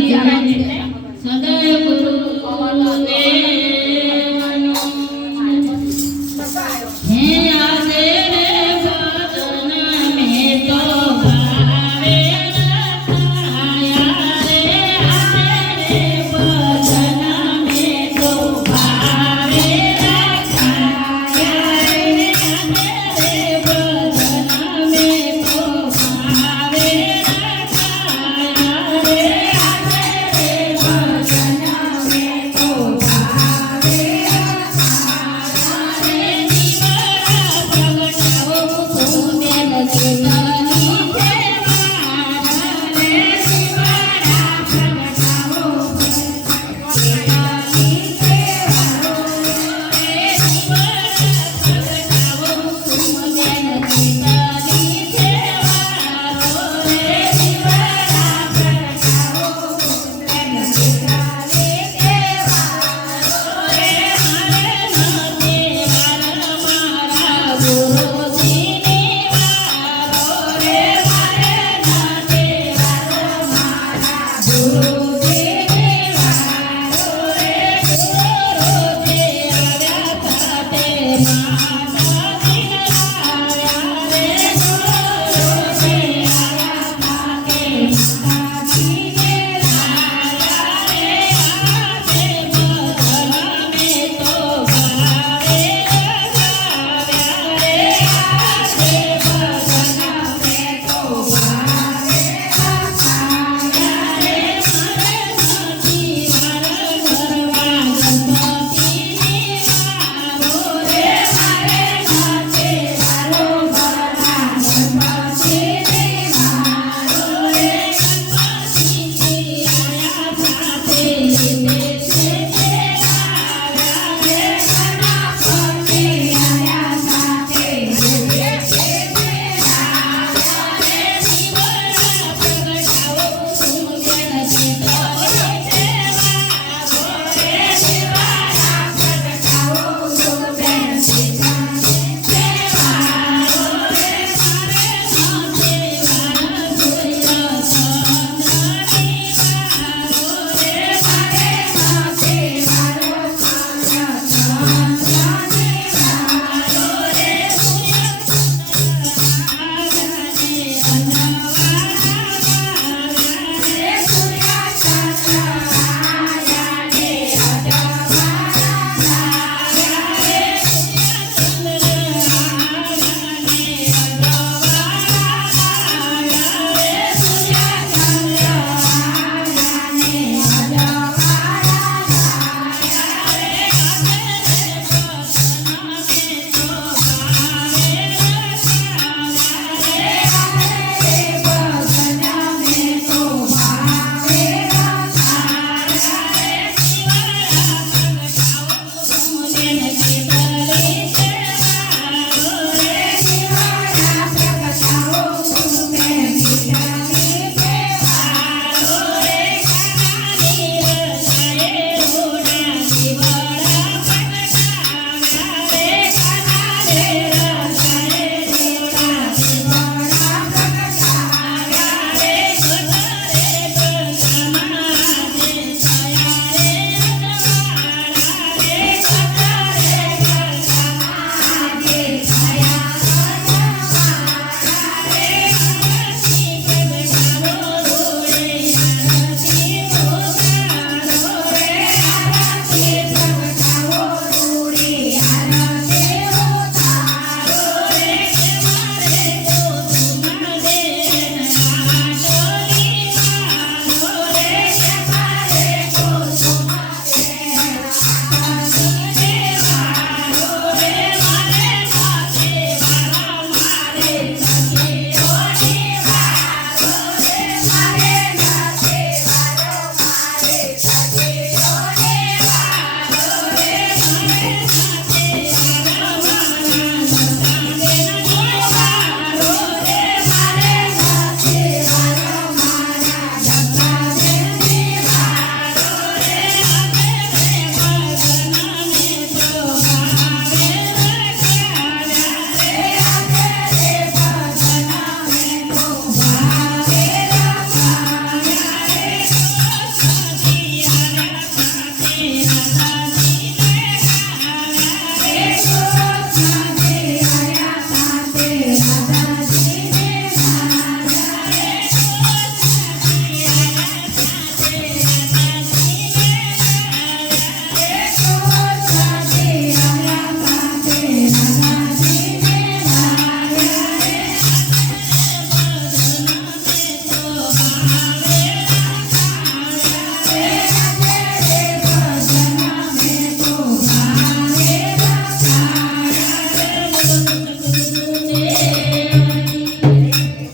জীবনে সদা গুরু